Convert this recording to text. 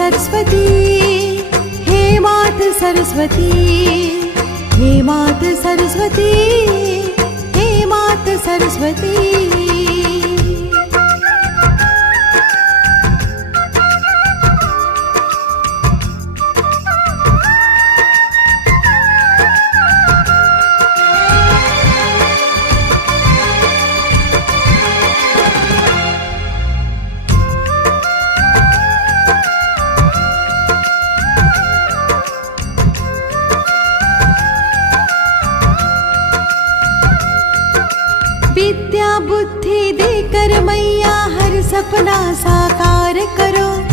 सरस्वती, हे मात सरस्वती, हे मात सरस्वती, हे मात सरस्वती। विद्या बुद्धि देकर मैया हर सपना साकार करो।